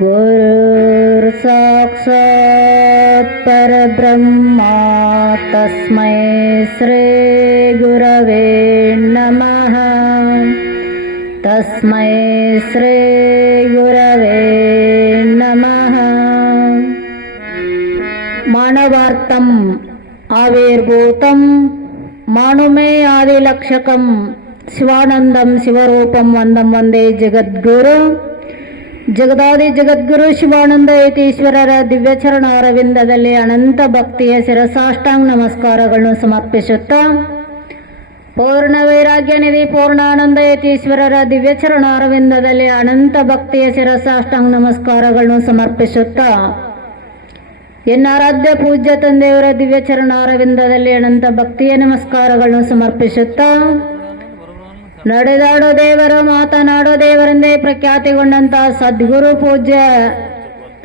ಗುರುರ್ ಸಾಕ್ಷಾತ್ ಪರಬ್ರಹ್ಮ ತಸ್ಮೈ ಶ್ರೀ ಗುರವೇ ನಮಃ. ತಸ್ಮೈ ಶ್ರೀ ಗುರವೇ ನಮಃ. ಮಾನವಾರ್ಥಂ ಆವಿರ್ಭೂತಂ ಮಾನುಮೇ ಆದಿಲಕ್ಷಕಂ ಶಿವಾನಂದಂ ಶಿವರೂಪಂ ವಂದಂ ವಂದೇ ಜಗದ್ಗುರು. ಜಗದಾದಿ ಜಗದ್ಗುರು ಶಿವಾನಂದ ಯತೀಶ್ವರರ ದಿವ್ಯಚರಣ ಅರವಿಂದದಲ್ಲಿ ಅನಂತ ಭಕ್ತಿಯ ಶಿರಸಾಷ್ಟಾಂಗ ನಮಸ್ಕಾರಗಳನ್ನು ಸಮರ್ಪಿಸುತ್ತಾ, ಪೂರ್ಣ ವೈರಾಗ್ಯ ನಿಧಿ ಪೂರ್ಣಾನಂದ ಯತೀಶ್ವರರ ದಿವ್ಯಚರಣ ಅರವಿಂದದಲ್ಲಿ ಅನಂತ ಭಕ್ತಿಯ ಶಿರಸಾಷ್ಟಾಂಗ ನಮಸ್ಕಾರಗಳನ್ನು ಸಮರ್ಪಿಸುತ್ತಾ, ಎನ್ನಾರಾಧ್ಯ ಪೂಜ್ಯ ತಂದೆಯವರ ದಿವ್ಯಚರಣ ಅರವಿಂದದಲ್ಲಿ ಅನಂತ ಭಕ್ತಿಯ ನಮಸ್ಕಾರಗಳನ್ನು ಸಮರ್ಪಿಸುತ್ತಾ, ನಡೆದಾಡೋ ದೇವರು ಮಾತನಾಡೋ ದೇವರೆಂದೇ ಪ್ರಖ್ಯಾತಿಗೊಂಡಂತಹ ಸದ್ಗುರು ಪೂಜ್ಯ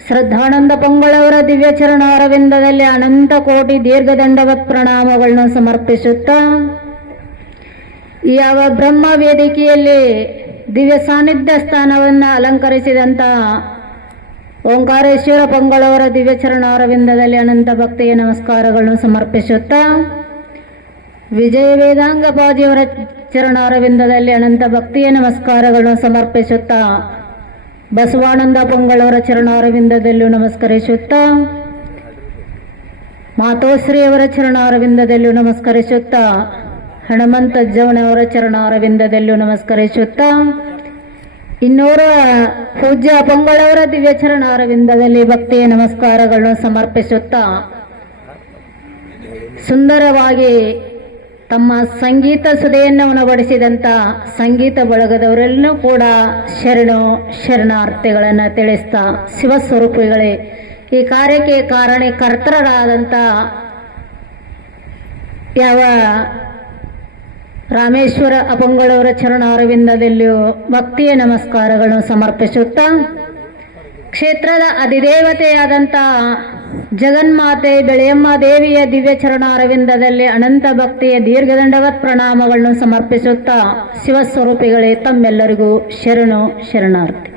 ಶ್ರದ್ಧಾನಂದ ಪಂಗಳವರ ದಿವ್ಯಚರಣ ಅರವಿಂದದಲ್ಲಿ ಅನಂತ ಕೋಟಿ ದೀರ್ಘದಂಡವತ್ ಪ್ರಣಾಮಗಳನ್ನು ಸಮರ್ಪಿಸುತ್ತಾ, ಯಾವ ಬ್ರಹ್ಮ ವೇದಿಕೆಯಲ್ಲಿ ದಿವ್ಯ ಸಾನ್ನಿಧ್ಯ ಸ್ಥಾನವನ್ನು ಅಲಂಕರಿಸಿದಂಥ ಓಂಕಾರೇಶ್ವರ ಪಂಗಳವರ ದಿವ್ಯಚರಣ ಅರವಿಂದದಲ್ಲಿ ಅನಂತ ಭಕ್ತಿಯ ನಮಸ್ಕಾರಗಳನ್ನು ಸಮರ್ಪಿಸುತ್ತಾ, ವಿಜಯ ವೇದಾಂಗ ಬಾಜಿಯವರ ಚರಣ ಅರವಿಂದದಲ್ಲಿ ಅನಂತ ಭಕ್ತಿಯ ನಮಸ್ಕಾರಗಳನ್ನು ಸಮರ್ಪಿಸುತ್ತಾ, ಬಸವಾನಂದ ಪಂಗಳವರ ಚರಣ ಅರವಿಂದದಲ್ಲೂ ನಮಸ್ಕರಿಸುತ್ತಾ, ಮಾತೋಶ್ರೀಯವರ ಚರಣ ಅರವಿಂದದಲ್ಲೂ ನಮಸ್ಕರಿಸುತ್ತಾ, ಹನುಮಂತಜ್ಜವನವರ ಚರಣ ಅರವಿಂದದಲ್ಲೂ ನಮಸ್ಕರಿಸುತ್ತಾ, ಇನ್ನೋರ್ವ ಪೂಜ್ಯ ಪಂಗಳವರ ದಿವ್ಯಚರಣ ಅರವಿಂದದಲ್ಲಿ ಭಕ್ತಿಯ ನಮಸ್ಕಾರಗಳನ್ನು ಸಮರ್ಪಿಸುತ್ತಾ, ಸುಂದರವಾಗಿ ತಮ್ಮ ಸಂಗೀತ ಸುಧೆಯನ್ನು ಉಣಬಡಿಸಿದಂಥ ಸಂಗೀತ ಬಳಗದವರೆಲ್ಲೂ ಕೂಡ ಶರಣಾರ್ಥಿಗಳನ್ನು ತಿಳಿಸ್ತಾ, ಶಿವಸ್ವರೂಪಿಗಳೇ, ಈ ಕಾರ್ಯಕ್ಕೆ ಕಾರಣಕರ್ತರಾದಂಥ ಯಾವ ರಾಮೇಶ್ವರ ಅಪಂಗಳವರ ಚರಣ ಅರವಿಂದದಲ್ಲಿಯೂ ಭಕ್ತಿಯ ನಮಸ್ಕಾರಗಳನ್ನು ಸಮರ್ಪಿಸುತ್ತಾ, ಕ್ಷೇತ್ರದ ಅಧಿದೇವತೆಯಾದಂಥ ಜಗನ್ಮಾತೆ ಬೆಳೆಯಮ್ಮ ದೇವಿಯ ದಿವ್ಯ ಚರಣ ಅರವಿಂದದಲ್ಲಿ ಅನಂತ ಭಕ್ತಿಯ ದೀರ್ಘದಂಡವತ್ ಪ್ರಣಾಮಗಳನ್ನು ಸಮರ್ಪಿಸುತ್ತಾ, ಶಿವಸ್ವರೂಪಿಗಳೇ, ತಮ್ಮೆಲ್ಲರಿಗೂ ಶರಣಾರ್ಥಿ.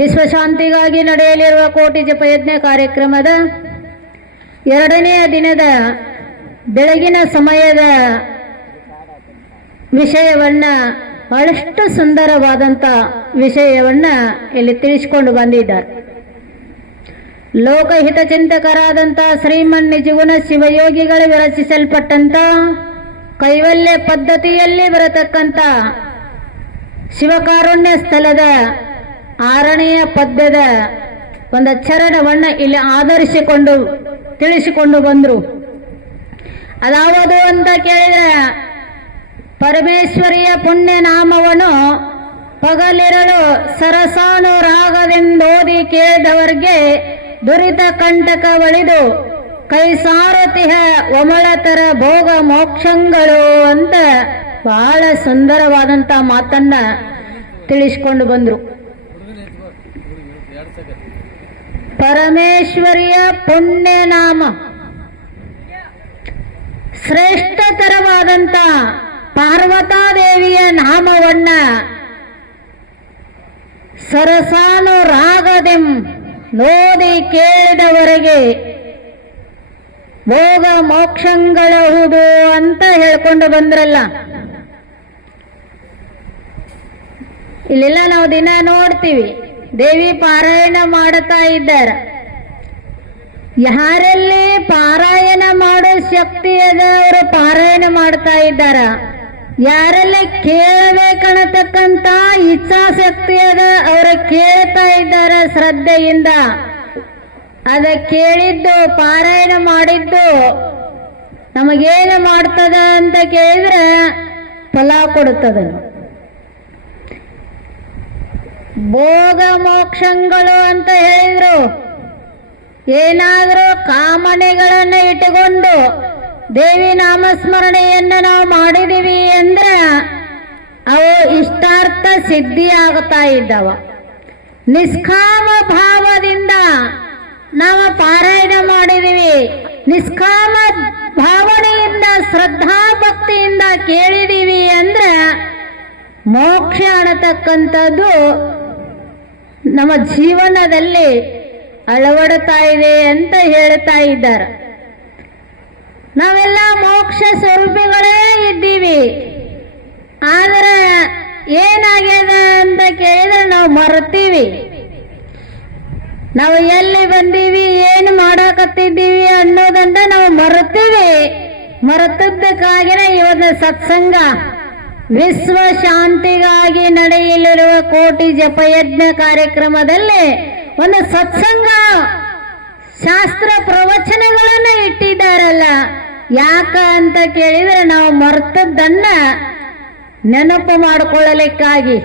ವಿಶ್ವಶಾಂತಿಗಾಗಿ ನಡೆಯಲಿರುವ ಕೋಟಿ ಜಪಯಜ್ಞ ಕಾರ್ಯಕ್ರಮದ 2ನೆಯ ದಿನದ ಬೆಳಗಿನ ಸಮಯದ ವಿಷಯವನ್ನ, ಬಹಳಷ್ಟು ಸುಂದರವಾದಂಥ ವಿಷಯವನ್ನ ಇಲ್ಲಿ ತಿಳಿಸಿಕೊಂಡು ಬಂದಿದ್ದಾರೆ. ಲೋಕಹಿತ ಚಿಂತಕರಾದಂಥ ಶ್ರೀಮನ್ ನಿಜಗುಣ ಶಿವಯೋಗಿಗಳು ವಿರಚಿಸಲ್ಪಟ್ಟಂತ ಕೈವಲ್ಯ ಪದ್ಧತಿಯಲ್ಲಿ ಬರತಕ್ಕಂಥ ಶಿವಕಾರುಣ್ಯ ಸ್ಥಳದ 6ನೆಯ ಪದ್ಯದ ಒಂದು ಚರಣವನ್ನ ಇಲ್ಲಿ ಆಧರಿಸಿಕೊಂಡು ತಿಳಿಸಿಕೊಂಡು ಬಂದರು. ಅದಾವುದು ಅಂತ ಕೇಳಿದರೆ, ಪರಮೇಶ್ವರಿಯ ಪುಣ್ಯ ನಾಮವನ್ನು ಪಗಲಿರಳು ಸರಸಾನುರಾಗದಿಂದೋದಿ ಕೇಳಿದವರಿಗೆ ದುರಿತ ಕಂಟಕ ಒಳಿದು ಕೈ ಸಾರತಿಹ ಒಮಳತರ ಭೋಗ ಮೋಕ್ಷಗಳು ಅಂತ ಬಹಳ ಸುಂದರವಾದಂಥ ಮಾತನ್ನ ತಿಳಿಸಿಕೊಂಡು ಬಂದರು. ಪರಮೇಶ್ವರಿಯ ಪುಣ್ಯ ನಾಮ ಶ್ರೇಷ್ಠತರವಾದಂಥ ಪಾರ್ವತಾದೇವಿಯ ನಾಮವನ್ನ ಸರಸಾನುರಾಗದೆಂ ನೋದಿ ಕೇಳಿದವರೆಗೆ ಭೋಗ ಮೋಕ್ಷಗಳಹುದು ಅಂತ ಹೇಳ್ಕೊಂಡು ಬಂದ್ರಲ್ಲ. ಇಲ್ಲೆಲ್ಲ ನಾವು ದಿನ ನೋಡ್ತೀವಿ, ದೇವಿ ಪಾರಾಯಣ ಮಾಡುತ್ತಾ ಇದ್ದಾರೆ. ಯಾರಲ್ಲಿ ಪಾರಾಯಣ ಮಾಡೋ ಶಕ್ತಿ ಅದ ಅವರು ಪಾರಾಯಣ ಮಾಡ್ತಾ ಇದ್ದಾರ. ಯಾರಲ್ಲಿ ಕೇಳಬೇಕನ್ನತಕ್ಕಂತ ಇಚ್ಛಾಶಕ್ತಿ ಅದ ಅವರು ಕೇಳ್ತಾ ಇದ್ದಾರೆ ಶ್ರದ್ಧೆಯಿಂದ. ಅದ ಕೇಳಿದ್ದು ಪಾರಾಯಣ ಮಾಡಿದ್ದು ನಮಗೇನು ಮಾಡ್ತದ ಅಂತ ಕೇಳಿದ್ರೆ ಫಲ ಕೊಡುತ್ತದ. ಭೋಗ ಮೋಕ್ಷಗಳು ಅಂತ ಹೇಳಿದ್ರು, ಏನಾದರೂ ಕಾಮನೆಗಳನ್ನ ಇಟ್ಟುಕೊಂಡು ದೇವಿ ನಾಮಸ್ಮರಣೆಯನ್ನು ನಾವು ಮಾಡಿದೀವಿ ಅಂದ್ರೆ ಅವು ಇಷ್ಟಾರ್ಥ ಸಿದ್ಧಿ ಆಗ್ತಾ ಇದ್ದವ. ನಿಷ್ಕಾಮ ಭಾವದಿಂದ ನಾವು ಪಾರಾಯಣ ಮಾಡಿದೀವಿ, ನಿಷ್ಕಾಮ ಭಾವನೆಯಿಂದ ಶ್ರದ್ಧಾ ಭಕ್ತಿಯಿಂದ ಕೇಳಿದೀವಿ ಅಂದ್ರೆ ಮೋಕ್ಷ ಅನ್ನತಕ್ಕಂಥದ್ದು ನಮ್ಮ ಜೀವನದಲ್ಲಿ ಅಳವಡ್ತಾ ಇದೆ ಅಂತ ಹೇಳ್ತಾ ಇದ್ದಾರೆ. ನಾವೆಲ್ಲ ಮೋಕ್ಷ ಸ್ವರೂಪಿಗಳೇ ಇದ್ದೀವಿ. ಆದ್ರೆ ಏನಾಗ್ಯದ ಅಂತ ಕೇಳಿದ್ರೆ ನಾವು ಮರ್ತೀವಿ. ನಾವು ಎಲ್ಲಿ ಬಂದೀವಿ, ಏನು ಮಾಡಕತ್ತಿದ್ದೀವಿ ಅನ್ನೋದಂತ ನಾವು ಮರ್ತೀವಿ. ಮರೆತದ್ದಕ್ಕಾಗಿನೇ ಇವತ್ತು ಸತ್ಸಂಗ, ವಿಶ್ವ ಶಾಂತಿಗಾಗಿ ನಡೆಯಲಿರುವ ಕೋಟಿ ಜಪಯಜ್ಞ ಕಾರ್ಯಕ್ರಮದಲ್ಲಿ ಒಂದು ಸತ್ಸಂಗ ಶಾಸ್ತ್ರ ಪ್ರವಚನಗಳನ್ನ ಇಟ್ಟಿದ್ದಾರಲ್ಲ. ಯಾಕ ಅಂತ ಕೇಳಿದ್ರೆ ನಾವು ಮರ್ತದ್ದನ್ನ ನೆನಪು ಮಾಡಿಕೊಳ್ಳಲಿಕ್ಕಾಗಿ.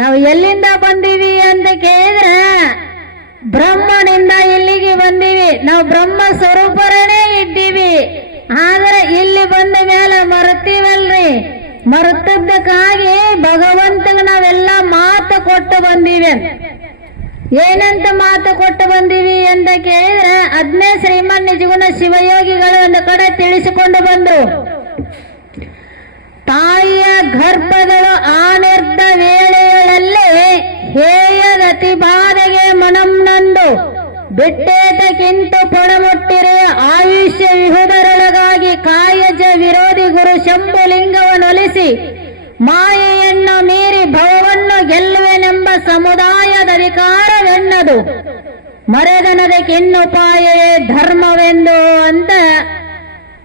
ನಾವು ಎಲ್ಲಿಂದ ಬಂದೀವಿ ಅಂತ ಕೇಳಿದ್ರೆ ಬ್ರಹ್ಮನಿಂದ ಇಲ್ಲಿಗೆ ಬಂದೀವಿ. ನಾವು ಬ್ರಹ್ಮ ಸ್ವರೂಪರೇ ಇದ್ದೀವಿ. ಆದ್ರೆ ಇಲ್ಲಿ ಬಂದ ಮೇಲೆ ಮರ್ತೀವಲ್ರಿ. ಮರ್ತದ್ದಕ್ಕಾಗಿ ಭಗವಂತಗೆ ನಾವೆಲ್ಲ ಮಾತು ಕೊಟ್ಟು ಬಂದೀವಿ. ಏನಂತ ಮಾತು ಕೊಟ್ಟು ಬಂದೀವಿ ಅಂತ ಕೇಳಿದ್ರೆ ಅದನ್ನೇ ಶ್ರೀಮನ್ ನಿಜಗುಣ ಶಿವಯೋಗಿಗಳು ಒಂದು ಕಡೆ ತಿಳಿಸಿಕೊಂಡು ಬಂದ್ರು. ತಾಯಿಯ ಗರ್ಭದಳು ಆನಿರ್ದ ವೇಳೆಯಲ್ಲೇ ಹೇಯಗತಿ ಬಾಧೆಗೆ ಮನಂನಂದು ಬಿಟ್ಟೇತಕ್ಕಿಂತ ಪೊಡಮುಟ್ಟಿರೆ ಆಯುಷ್ಯ ವಿಹುದರೊಳಗಾಗಿ ಕಾಯಜ ವಿರೋಧಿ ಗುರು ಶಂಭುಲಿಂಗವನ್ನೊಲಿಸಿ ಮಾಯೆಯನ್ನು ಮೀರಿ ಭವವನ್ನು ಗೆಲ್ಲುವೆನೆಂಬ ಸಮುದಾಯದ ಅಧಿಕಾರವೆನ್ನದು ಮರೆದನದಕ್ಕಿನ್ನುಪಾಯವೇ ಧರ್ಮವೆಂದು ಅಂತ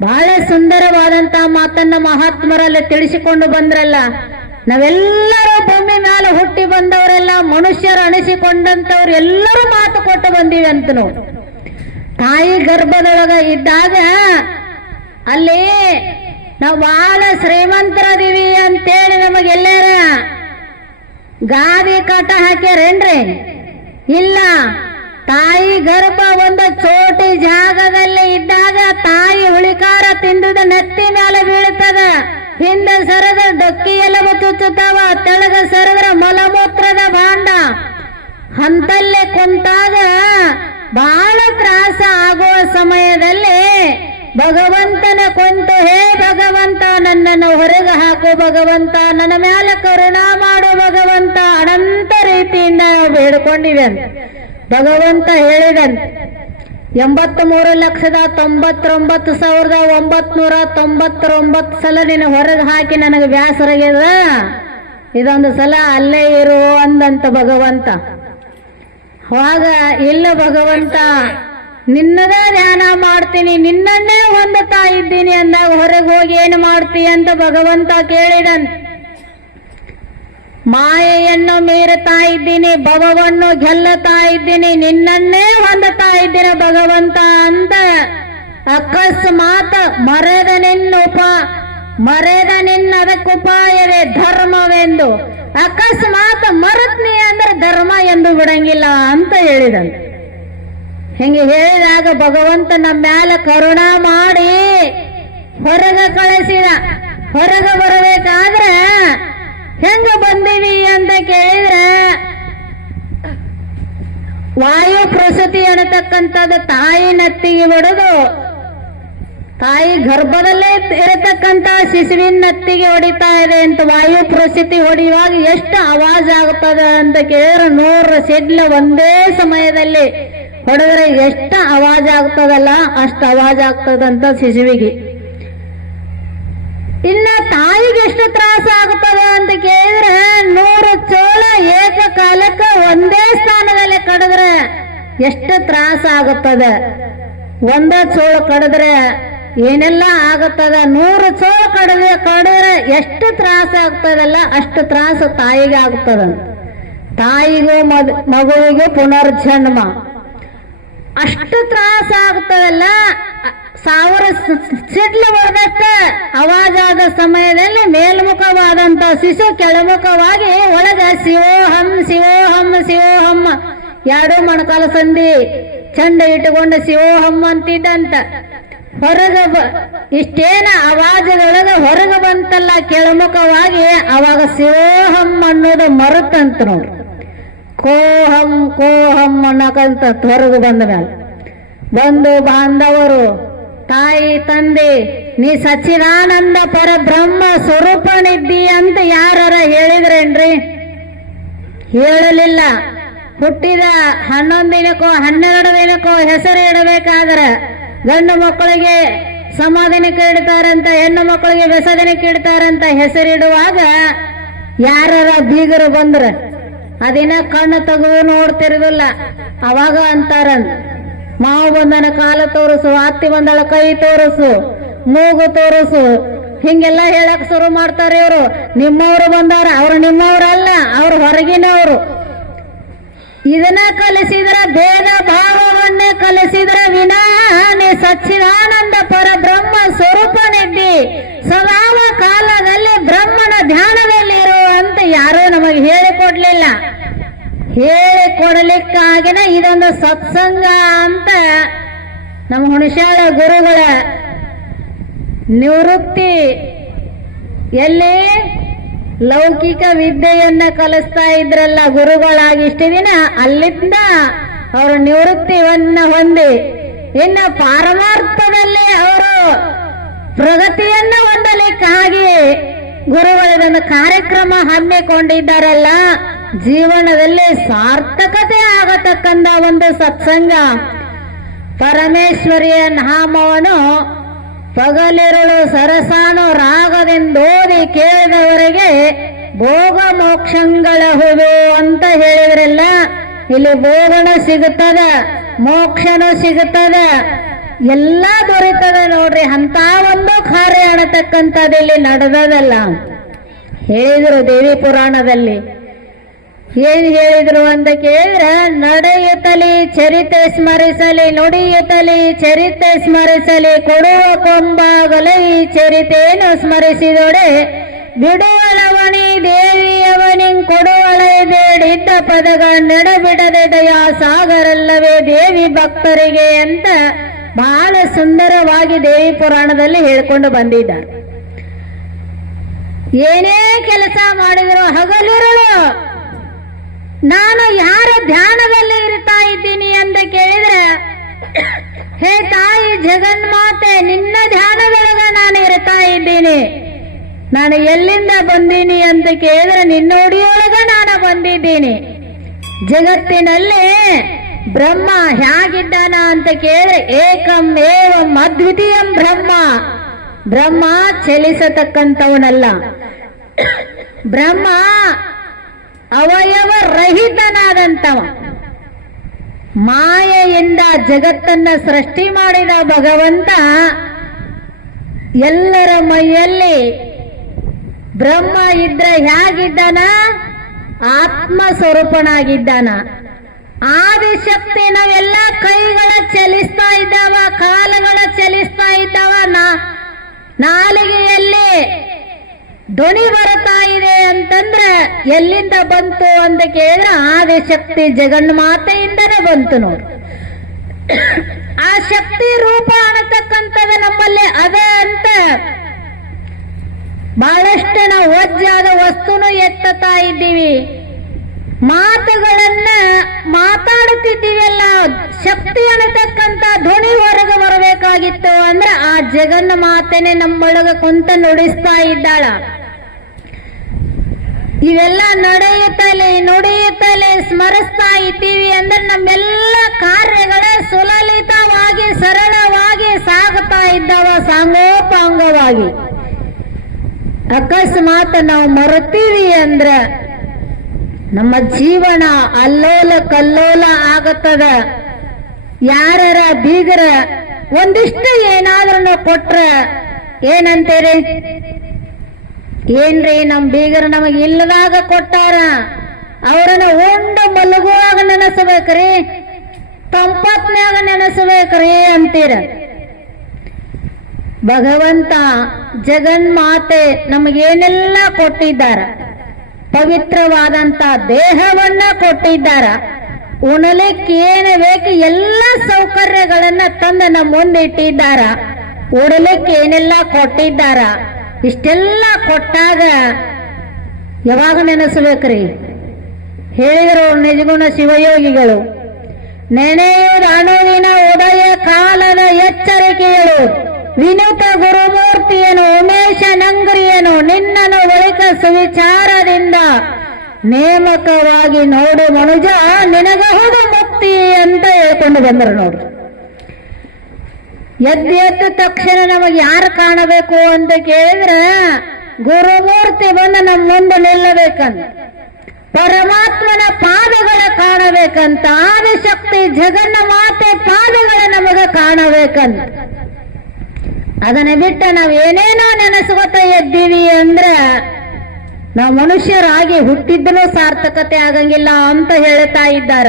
ಬಹಳ ಸುಂದರವಾದಂತಹ ಮಾತನ್ನ ಮಹಾತ್ಮರಲ್ಲಿ ತಿಳಿಸಿಕೊಂಡು ಬಂದ್ರಲ್ಲ. ನಾವೆಲ್ಲರೂ ಭೂಮಿ ಮೇಲೆ ಹುಟ್ಟಿ ಬಂದವರೆಲ್ಲ ಮನುಷ್ಯರು ಅನಿಸಿಕೊಂಡಂತವ್ರು ಎಲ್ಲರೂ ಮಾತು ಕೊಟ್ಟು ಬಂದೀವಿ ಅಂತ ನೋಡಿ. ತಾಯಿ ಗರ್ಭದೊಳಗ ಇದ್ದಾಗ ಅಲ್ಲಿ ನಾವು ಬಹಳ ಶ್ರೀಮಂತರದೀವಿ ಅಂತೇಳಿ ನಮಗೆಲ್ಲಾರ ಗಾದಿ ಕಾಟ ಹಾಕ್ಯಾರೇನ್ರಿ? ಇಲ್ಲ. ತಾಯಿ ಗರ್ಭ ಒಂದು ಚೋಟಿ ಜಾಗದಲ್ಲಿ ಇದ್ದಾಗ ತಾಯಿ ಹುಳಿಕಾರ ತಿಂದದ ನೆತ್ತಿ ಮೇಲೆ ಬೀಳ್ತದ. ಹಿಂದೆ ಸರದ ಡೊಕ್ಕಿ ಎಲಬ ಚುಚ್ಚುತ್ತಾವ, ತೆಳಗ ಸರದ್ರ ಮಲಮೂತ್ರದ ಭಾಂಡ. ಅಂತಲ್ಲೇ ಕುಂತಾಗ ಬಹಳ ತ್ರಾಸ ಆಗುವ ಸಮಯದಲ್ಲಿ ಭಗವಂತನ ಕುಂತು, ಹೇ ಭಗವಂತ ನನ್ನನ್ನು ಹೊರಗೆ ಹಾಕು ಭಗವಂತ, ನನ್ನ ಮೇಲೆ ಕರುಣಾ ಮಾಡು ಭಗವಂತ, ಅನಂತ ರೀತಿಯಿಂದ ಬೇಡ್ಕೊಂಡಿವೆ ಅಂತ ಭಗವಂತ ಹೇಳಿದಂತೆ. 83,99,999 ಸಲ ನಿನ್ನ ಹೊರಗೆ ಹಾಕಿ ನನಗೆ ಬ್ಯಾಸರಾಗ್ಯದ, ಇದೊಂದು ಸಲ ಅಲ್ಲೇ ಇರು ಅಂದಂತ ಭಗವಂತ. ಅವಾಗ ಇಲ್ಲ ಭಗವಂತ ನಿನ್ನದ ಧ್ಯಾನ ಮಾಡ್ತೀನಿ, ನಿನ್ನನ್ನೇ ಹೊಂದುತ್ತಾ ಇದ್ದೀನಿ ಅಂದಾಗ ಹೊರಗೆ ಹೋಗಿ ಏನು ಮಾಡ್ತೀಯ ಅಂತ ಭಗವಂತ ಕೇಳಿದಂತೆ. ಮಾಯೆಯನ್ನು ಮೀರುತ್ತಾ ಇದ್ದೀನಿ, ಭವವನ್ನು ಗೆಲ್ಲುತ್ತಾ ಇದ್ದೀನಿ, ನಿನ್ನನ್ನೇ ಹೊಂದುತ್ತಾ ಇದ್ದೀನಿ ಭಗವಂತ ಅಂತ ಅಕಸ್ಮಾತ್ ಮರೆದ ನಿನ್ನದಕ್ಕುಪಾಯವೇ ಧರ್ಮವೆಂದು. ಅಕಸ್ಮಾತ್ ಮರತ್ನಿ ಅಂದ್ರೆ ಧರ್ಮ ಎಂದು ಬಿಡಂಗಿಲ್ಲ ಅಂತ ಹೇಳಿದಂತೆ. ಹಿಂಗೆ ಹೇಳಿದಾಗ ಭಗವಂತ ನಮ್ಮ ಮ್ಯಾಲ ಕರುಣಾ ಮಾಡಿ ಹೊರಗೆ ಕಳಿಸಿದ. ಹೊರಗೆ ಬರಬೇಕಾದ್ರೆ ಹೆಂಗ ಬಂದೀವಿ ಅಂತ ಕೇಳಿದ್ರೆ ವಾಯು ಪ್ರಸೂತಿ ಅನ್ನತಕ್ಕಂಥದ್ದು ತಾಯಿ ನತ್ತಿಗೆ ಬಿಡೋದು, ತಾಯಿ ಗರ್ಭದಲ್ಲೇ ಇರತಕ್ಕಂತ ಶಿಶುವಿನ ನತ್ತಿಗೆ ಹೊಡಿತಾ ಇದೆ ಅಂತ. ವಾಯು ಪ್ರಸೂತಿ ಹೊಡೆಯುವಾಗ ಎಷ್ಟು ಆವಾಜ್ ಆಗ್ತದ ಅಂತ ಕೇಳಿದ್ರೆ 100 ಸಿಡ್ಲ ಒಂದೇ ಸಮಯದಲ್ಲಿ ಹೊಡೆದ್ರೆ ಎಷ್ಟು ಆವಾಜ್ ಆಗ್ತದಲ್ಲ ಅಷ್ಟು ಆವಾಜ್ ಆಗ್ತದಂತ ಶಿಶುವಿಗೆ. ಇನ್ನ ತಾಯಿಗೆ ಎಷ್ಟು ತ್ರಾಸ ಆಗ್ತದ ಅಂತ ಕೇಳಿದ್ರೆ 100 ಚೋಳ ಏಕಕಾಲಕ್ಕೆ ಒಂದೇ ಸ್ಥಾನದಲ್ಲಿ ಕಡಿದ್ರೆ ಎಷ್ಟು ತ್ರಾಸ ಆಗುತ್ತದೆ. ಒಂದ ಚೋಳ ಕಡಿದ್ರೆ ಏನೆಲ್ಲ ಆಗುತ್ತದ, 100 ಚೋಳ ಕಡಿದ್ರೆ ಎಷ್ಟು ತ್ರಾಸ ಆಗ್ತದಲ್ಲ ಅಷ್ಟು ತ್ರಾಸ ತಾಯಿಗೆ ಆಗ್ತದಂತ. ತಾಯಿಗೂ ಮಗುವಿಗೆ ಪುನರ್ಜನ್ಮ ಅಷ್ಟು ತ್ರಾಸ ಆಗ್ತದಲ್ಲ. 1000 ಸಿಡ್ಲು ಹೊಡೆದಷ್ಟ ಅವಾಜಾದ ಸಮಯದಲ್ಲಿ ಮೇಲ್ಮುಖವಾದಂತ ಶಿಶು ಕೆಳಮುಖವಾಗಿ ಒಳಗ ಶಿವೋಹಂ ಶಿವೋಹಂ ಶಿವೋಹಂ 2 ಮೊಣಕಾಲು ಸಂಧಿ ಚಂಡ ಇಟ್ಟುಕೊಂಡು ಶಿವೋಹಂ ಅಂತಿದ್ದಂತ. ಹೊರಗ ಇಷ್ಟೇನ ಅವಾಜದೊಳಗ ಹೊರಗ ಬಂತಲ್ಲ ಕೆಳಮುಖವಾಗಿ, ಅವಾಗ ಶಿವೋಹಂ ಅನ್ನೋದು ಮರುತ್ತಂತ ನೋಡ್ರಿ. ಕೋಹಂ ಕೋಹಂ ಅನ್ನಕಂತ ಹೊರಗು ಬಂದ ಮೇಲೆ ಬಂಧು ಬಾಂಧವರು ತಾಯಿ ತಂದೆ ನೀ ಸಚ್ಚಿದಾನಂದ ಪರಬ್ರಹ್ಮ ಸ್ವರೂಪನಿದ್ದಿ ಅಂತ ಯಾರ ಹೇಳಿದ್ರೇನ್ರಿ? ಹೇಳಲಿಲ್ಲ. ಹುಟ್ಟಿದ 11 ದಿನಕ್ಕೋ 12 ದಿನಕ್ಕೋ ಹೆಸರು ಇಡಬೇಕಾದ್ರೆ ಗಂಡು ಮಕ್ಕಳಿಗೆ ಸಮಾಧಾನಕ್ಕೆ ಇಡ್ತಾರಂತ, ಹೆಣ್ಣು ಮಕ್ಕಳಿಗೆ ವ್ಯಸನಕ್ಕೆ ಇಡ್ತಾರಂತ ಹೆಸರಿಡುವಾಗ ಯಾರ ಬೀಗರು ಬಂದ್ರ ಅದಿನ ಕಣ್ಣು ತೆಗೆದು ನೋಡ್ತಿರೋದಿಲ್ಲ. ಅವಾಗ ಅಂತಾರ, ಮಾವು ಬಂದನ ಕಾಲು ತೋರಿಸು, ಅತ್ತಿ ಬಂದಳ ಕೈ ತೋರಿಸು, ಮೂಗು ತೋರಿಸು, ಹಿಂಗೆಲ್ಲ ಹೇಳಕ್ ಶುರು ಮಾಡ್ತಾರೆ ಇವರು. ನಿಮ್ಮವ್ರು ಬಂದಾರ, ಅವ್ರು ನಿಮ್ಮವ್ರಲ್ಲ, ಅವ್ರು ಹೊರಗಿನವರು. ಇದನ್ನ ಕಲಿಸಿದ್ರ ಭೇದ ಭಾವವನ್ನೇ ಕಲಿಸಿದ್ರ ವಿನಾನೇ ಸಚ್ಚಿದಾನಂದ ಪರಬ್ರಹ್ಮ ಸ್ವರೂಪನಿದ್ದಿ ಸದಾವ ಕಾಲದಲ್ಲಿ ಬ್ರಹ್ಮನ ಧ್ಯಾನದಲ್ಲಿರು ಅಂತ ಯಾರೂ ನಮಗೆ ಹೇಳಿಕೊಡ್ಲಿಲ್ಲ. ಹೇಳಿಕೊಡ್ಲಿಕ್ಕಾಗಿನ ಇದೊಂದು ಸತ್ಸಂಗ ಅಂತ ನಮ್ಮ ಹುಣಸಾಳ ಗುರುಗಳ ನಿವೃತ್ತಿ ಎಲ್ಲಿ ಲೌಕಿಕ ವಿದ್ಯೆಯನ್ನ ಕಲಿಸ್ತಾ ಇದ್ರಲ್ಲ ಗುರುಗಳಾಗಿ ಇಷ್ಟು ದಿನ, ಅಲ್ಲಿಂದ ಅವರು ನಿವೃತ್ತಿಯನ್ನ ಹೊಂದಿ ಇನ್ನ ಪಾರಮಾರ್ಥದಲ್ಲಿ ಅವರು ಪ್ರಗತಿಯನ್ನ ಹೊಂದಲಿಕ್ಕಾಗಿ ಗುರುಗಳಿದೊಂದು ಕಾರ್ಯಕ್ರಮ ಹಮ್ಮಿಕೊಂಡಿದ್ದಾರಲ್ಲ, ಜೀವನದಲ್ಲಿ ಸಾರ್ಥಕತೆ ಆಗತಕ್ಕಂತ ಒಂದು ಸತ್ಸಂಗ. ಪರಮೇಶ್ವರಿಯ ನಾಮವನ್ನು ಪಗಲಿರುಳು ಸರಸಾನು ರಾಗದಿಂದೋದಿ ಕೇಳಿದವರಿಗೆ ಭೋಗ ಮೋಕ್ಷಗಳ ಹುದು ಅಂತ ಹೇಳಿದ್ರಲ್ಲ. ಇಲ್ಲಿ ಭೋಗನೂ ಸಿಗುತ್ತದ, ಮೋಕ್ಷನೂ ಸಿಗುತ್ತದ, ಎಲ್ಲ ದೊರೆತದ ನೋಡ್ರಿ. ಅಂತ ಒಂದು ಕಾರ್ಯ ಅನ್ನತಕ್ಕಂಥದ್ದು ಇಲ್ಲಿ ನಡೆದದಲ್ಲ. ಹೇಳಿದ್ರು ದೇವಿ ಪುರಾಣದಲ್ಲಿ. ಏನ್ ಹೇಳಿದ್ರು ಅಂತ ಕೇಳಿದ್ರ, ನಡೆಯುತ್ತಲಿ ಚರಿತೆ ಸ್ಮರಿಸಲಿ, ನುಡಿಯುತ್ತಲಿ ಚರಿತೆ ಸ್ಮರಿಸಲಿ, ಕೊಡುವ ಕೊಂಬಾಗಲೇ ಈ ಚರಿತೆಯನ್ನು ಸ್ಮರಿಸಿದೊಡೆ ಬಿಡುವಳವಣಿ ದೇವಿಯವನಿ ಕೊಡುವಳೈ ಬೇಡಿದ್ದ ಪದಗಳ ನಡಬಿಡದೆ ದಯಾ ಸಾಗರಲ್ಲವೇ ದೇವಿ ಭಕ್ತರಿಗೆ ಅಂತ ಬಹಳ ಸುಂದರವಾಗಿ ದೇವಿ ಪುರಾಣದಲ್ಲಿ ಹೇಳ್ಕೊಂಡು ಬಂದಿದ್ದಾರೆ. ಏನೇ ಕೆಲಸ ಮಾಡಿದ್ರು ಹಗಲಿರುಳು ನಾನು ಯಾರ ಧ್ಯಾನದಲ್ಲಿ ಇರ್ತಾ ಇದ್ದೀನಿ ಅಂತ ಕೇಳಿದ್ರೆ, ಹೇ ತಾಯಿ ಜಗನ್ಮಾತೆ ನಿನ್ನ ಧ್ಯಾನದೊಳಗ ನಾನು ಇರ್ತಾ ಇದ್ದೀನಿ. ನಾನು ಎಲ್ಲಿಂದ ಬಂದೀನಿ ಅಂತ ಕೇಳಿದ್ರೆ ನಿನ್ನೋಡಿಯೊಳಗ ನಾನು ಬಂದಿದ್ದೀನಿ. ಜಗತ್ತಿನಲ್ಲಿ ಬ್ರಹ್ಮ ಹೇಗಿದ್ದಾನ ಅಂತ ಕೇಳಿದ್ರೆ ಏಕಂ ಏವಂ ಅದ್ವಿತೀಯಂ ಬ್ರಹ್ಮ. ಬ್ರಹ್ಮ ಚಲಿಸತಕ್ಕಂಥವನಲ್ಲ. ಬ್ರಹ್ಮ ಅವಯವ ರಹಿತನಾದಂಥವ. ಮಾಯೆಯಿಂದ ಜಗತ್ತನ್ನ ಸೃಷ್ಟಿ ಮಾಡಿದ ಭಗವಂತ ಎಲ್ಲರ ಮೈಯಲ್ಲಿ ಬ್ರಹ್ಮ ಇದ್ರೆ ಹೇಗಿದ್ದಾನ? ಆತ್ಮ ಸ್ವರೂಪನಾಗಿದ್ದಾನ. ಆದಿಶಕ್ತಿ ನಾವೆಲ್ಲ ಕೈಗಳ ಚಲಿಸ್ತಾ ಇದ್ದಾವ, ಕಾಲುಗಳ ಚಲಿಸ್ತಾ ಇದ್ದಾವ, ನಾಲಿಗೆಯಲ್ಲಿ ಧ್ವನಿ ಬರ್ತಾ ಇದೆ ಅಂತಂದ್ರೆ ಎಲ್ಲಿಂದ ಬಂತು ಅಂತ ಕೇಳಿದ್ರೆ ಆದಿಶಕ್ತಿ ಜಗನ್ಮಾತೆಯಿಂದನೇ ಬಂತು ನೋಡಿ. ಆ ಶಕ್ತಿ ರೂಪ ಅನ್ನತಕ್ಕಂಥದ್ದು ನಮ್ಮಲ್ಲಿ ಅದ ಅಂತ ಬಹಳಷ್ಟು ನಾವು ವಜ್ಜಾದ ವಸ್ತುನು ಎತ್ತತಾ ಇದ್ದೀವಿ, ಮಾತುಗಳನ್ನ ಮಾತಾಡುತ್ತಿದ್ದೀವಲ್ಲ. ಶಕ್ತಿ ಅನ್ನತಕ್ಕಂಥ ಧ್ವನಿ ಹೊರಗೆ ಬರಬೇಕಾಗಿತ್ತು ಅಂದ್ರೆ ಆ ಜಗನ್ನ ಮಾತೆನೆ ನಮ್ಮೊಳಗ ಕುಂತ ನುಡಿಸ್ತಾ ಇದ್ದಾಳ. ಇವೆಲ್ಲ ನುಡಿಯುತ್ತಲೇ ಸ್ಮರಿಸ್ತಾ ಇದ್ದೀವಿ ಅಂದ್ರೆ ನಮ್ಮೆಲ್ಲ ಕಾರ್ಯಗಳ ಸುಲಲಿತವಾಗಿ ಸರಳವಾಗಿ ಸಾಗುತ್ತಾ ಇದ್ದಾವ, ಸಾಂಗೋಪಾಂಗವಾಗಿ. ಅಕಸ್ಮಾತ್ ನಾವು ಮರೆತೀವಿ ಅಂದ್ರೆ ನಮ್ಮ ಜೀವನ ಅಲ್ಲೋಲ ಕಲ್ಲೋಲ ಆಗುತ್ತದ. ಯಾರ ಬೀಗರ ಒಂದಿಷ್ಟು ಏನಾದ್ರೂ ಕೊಟ್ರ ಏನಂತೀರಿ? ಏನ್ರಿ ನಮ್ ಬೀಗರ ನಮಗ್ ಇಲ್ಲದಾಗ ಕೊಟ್ಟಾರ, ಅವ್ರನ್ನ ಉಂಡು ಮಲಗುವಾಗ ನೆನೆಸ್ಬೇಕ್ರಿ, ತಂಪತ್ನ್ಯಾಗ ನೆನೆಸ್ಬೇಕ್ರಿ ಅಂತೀರ. ಭಗವಂತ ಜಗನ್ಮಾತೆ ನಮಗೇನೆಲ್ಲ ಕೊಟ್ಟಿದ್ದಾರ? ಪವಿತ್ರವಾದಂತ ದೇಹವನ್ನ ಕೊಟ್ಟಿದ್ದಾರ. ಉಣಲಿಕ್ಕೆ ಏನು ಬೇಕು ಎಲ್ಲ ಸೌಕರ್ಯಗಳನ್ನ ತಂದು ನಮ್ಮ ಮುಂದೆ ಇಟ್ಟಿದ್ದಾರ. ಉಡಲಿಕ್ಕೆ ಏನೆಲ್ಲ ಕೊಟ್ಟಿದ್ದಾರ. ಇಷ್ಟೆಲ್ಲ ಕೊಟ್ಟಾಗ ಯಾವಾಗ ನೆನೆಸ್ಬೇಕ್ರಿ? ಹೇಳಿದ್ರು ನಿಜಗುಣ ಶಿವಯೋಗಿಗಳು, ನೆನೆಯುವುದು ಅಣುವಿನ ಉದಯ ಕಾಲದ ಎಚ್ಚರಿಕೆಗಳು, ವಿನುತ ಗುರುಮೂರ್ತಿಯನು ಉಮೇಶ ನಂಗ್ರಿಯನು ನಿನ್ನನು ಬಳಿಕ ಸುವಿಚಾರದಿಂದ ನೇಮಕವಾಗಿ ನೋಡು ಮನುಜ ನಿನಗಹುದು ಮುಕ್ತಿ ಅಂತ ಹೇಳ್ಕೊಂಡು ಬಂದರು ನೋಡ್ರಿ. ಎದ್ದ ತಕ್ಷಣ ನಮಗೆ ಯಾರು ಕಾಣಬೇಕು ಅಂತ ಕೇಳಿದ್ರೆ ಗುರುಮೂರ್ತಿ ಬಂದು ನಮ್ಮ ಮುಂದೆ ನಿಲ್ಲಬೇಕಂತ, ಪರಮಾತ್ಮನ ಪಾದಗಳ ಕಾಣಬೇಕಂತ, ಆದಿಶಕ್ತಿ ಜಗನ್ನ ಮಾತೆ ಪಾದಗಳ ನಮಗೆ ಕಾಣಬೇಕಂತ. ಅದನ್ನ ಬಿಟ್ಟ ನಾವು ಏನೇನೋ ನೆನೆಸ್ಕೊತ ಎದ್ದೀವಿ ಅಂದ್ರೆ ನಾವು ಮನುಷ್ಯರಾಗಿ ಹುಟ್ಟಿದ್ದನೂ ಸಾರ್ಥಕತೆ ಆಗಂಗಿಲ್ಲ ಅಂತ ಹೇಳ್ತಾ ಇದ್ದಾರ.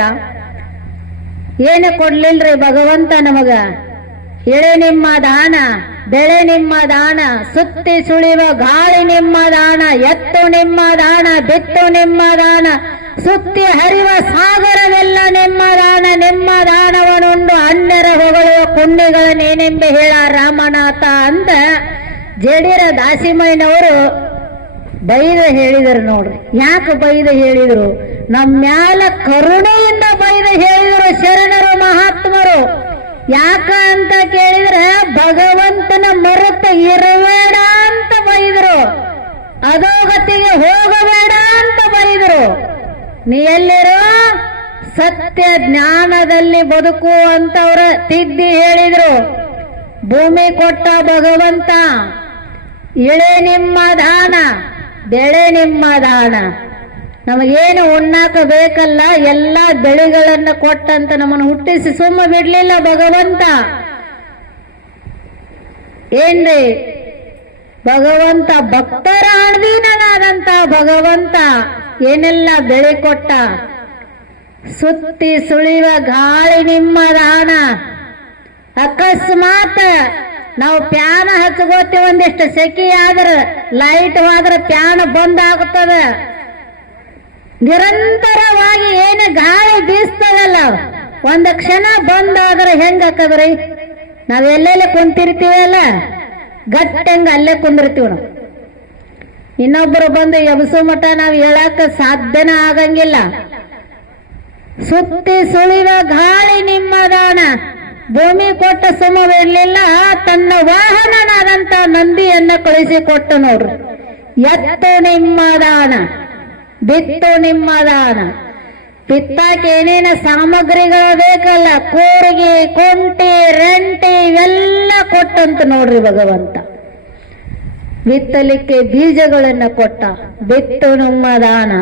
ಏನು ಕೊಡ್ಲಿಲ್ರಿ ಭಗವಂತ ನಮಗ? ಎಳೆ ನಿಮ್ಮ ದಾನ, ಬೆಳೆ ನಿಮ್ಮ ದಾನ, ಸುತ್ತಿ ಸುಳಿವ ಗಾಳಿ ನಿಮ್ಮ ದಾನ, ಎತ್ತು ನಿಮ್ಮ ದಾನ, ಬಿತ್ತು ನಿಮ್ಮ ದಾನ, ಸುತ್ತಿ ಹರಿವ ಸಾಗರವೆಲ್ಲ ನಿಮ್ಮ ದಾನ. ನಿಮ್ಮ ದಾನವನ್ನುಂಡು ಅನ್ಯರ ಹೊಗಳುವ ಪುಣ್ಯಗಳನ್ನೇನೆಂಬೆ ಹೇಳ ರಾಮನಾಥ ಅಂತ ಜಡಿರ ದಾಸಿಮಯ್ಯನವರು ಬೈದು ಹೇಳಿದರು ನೋಡ್ರಿ. ಯಾಕೆ ಬೈದು ಹೇಳಿದ್ರು? ನಮ್ಮ ಮ್ಯಾಲ ಕರುಣೆಯಿಂದ ಬೈದು ಹೇಳಿದರು ಶರಣರು ಮಹಾತ್ಮರು. ಯಾಕ ಅಂತ ಕೇಳಿದ್ರೆ ಭಗವಂತನ ಮರೆತ ಇರಬೇಡ ಅಂತ ಬೈದರು, ಅಧೋಗತಿಗೆ ಹೋಗಬೇಡ ಅಂತ ಬೈದರು. ನೀ ಎಲ್ಲಿರೋ ಸತ್ಯ ಜ್ಞಾನದಲ್ಲಿ ಬದುಕು ಅಂತವ್ರ ತಿದ್ದಿ ಹೇಳಿದ್ರು. ಭೂಮಿ ಕೊಟ್ಟ ಭಗವಂತ, ಇಳೆ ನಿಮ್ಮ ದಾನ, ಬೆಳೆ ನಿಮ್ಮ ದಾನ. ನಮಗೇನು ಉಣ್ಣಾಕ ಬೇಕಲ್ಲ ಎಲ್ಲ ಬೆಳೆಗಳನ್ನ ಕೊಟ್ಟಂತ ನಮ್ಮನ್ನು ಹುಟ್ಟಿಸಿ ಸುಮ್ಮ ಬಿಡ್ಲಿಲ್ಲ ಭಗವಂತ. ಏನ್ರಿ ಭಗವಂತ ಭಕ್ತರ ಅಧೀನನಾದಂತ ಭಗವಂತ ಏನೆಲ್ಲ ಬೆಳೆ ಕೊಟ್ಟ. ಸುತ್ತಿ ಸುಳಿವ ಗಾಳಿ ನಿಮ್ಮ ದಾನ. ಅಕಸ್ಮಾತ್ ನಾವು ಪ್ಯಾನ ಹಚ್ಕೋತೀವಿ, ಒಂದಿಷ್ಟು ಸೆಕೆ ಆದ್ರೆ ಲೈಟ್ ಹೋದ್ರೆ ಪ್ಯಾನ್ ಬಂದ್ ಆಗ್ತದ. ನಿರಂತರವಾಗಿ ಏನು ಗಾಳಿ ಬೀಸ್ತದಲ್ಲ ಒಂದ್ ಕ್ಷಣ ಬಂದಾದ್ರೆ ಹೆಂಗಾಕದ್ರಿ? ನಾವೆಲ್ಲೆಲ್ಲ ಕುಂತಿರ್ತೀವಲ್ಲ ಗಟ್ಟಂಗ ಅಲ್ಲೇ ಕುಂದಿರ್ತೀವಿ ನಾವು. ಇನ್ನೊಬ್ಬರು ಬಂದು ಎಬಸು ಮಠ ನಾವು ಹೇಳಾಕ ಸಾಧ್ಯನ ಆಗಂಗಿಲ್ಲ. ಸುತ್ತಿ ಸುಳಿವ ಗಾಳಿ ನಿಮ್ಮ ದಾನ. ಭೂಮಿ ಕೊಟ್ಟ ಸುಮವಿರಲಿಲ್ಲ, ತನ್ನ ವಾಹನನಾದಂತ ನಂದಿಯನ್ನ ಕಳಿಸಿಕೊಟ್ಟ ನೋಡ್ರಿ. ಎತ್ತು ನಿಮ್ಮ ದಾನ, ಬಿತ್ತು ನಿಮ್ಮ ದಾನ. ಬಿತ್ತಾಕ ಏನೇನ ಸಾಮಗ್ರಿಗಳು ಬೇಕಲ್ಲ, ಕೂರ್ಗಿ, ಕುಂಟಿ, ರಂಟಿ ಇವೆಲ್ಲ ಕೊಟ್ಟಂತ ನೋಡ್ರಿ ಭಗವಂತ. ಬಿತ್ತಲಿಕ್ಕೆ ಬೀಜಗಳನ್ನ ಕೊಟ್ಟ. ಬಿತ್ತು ನಿಮ್ಮ ದಾನ.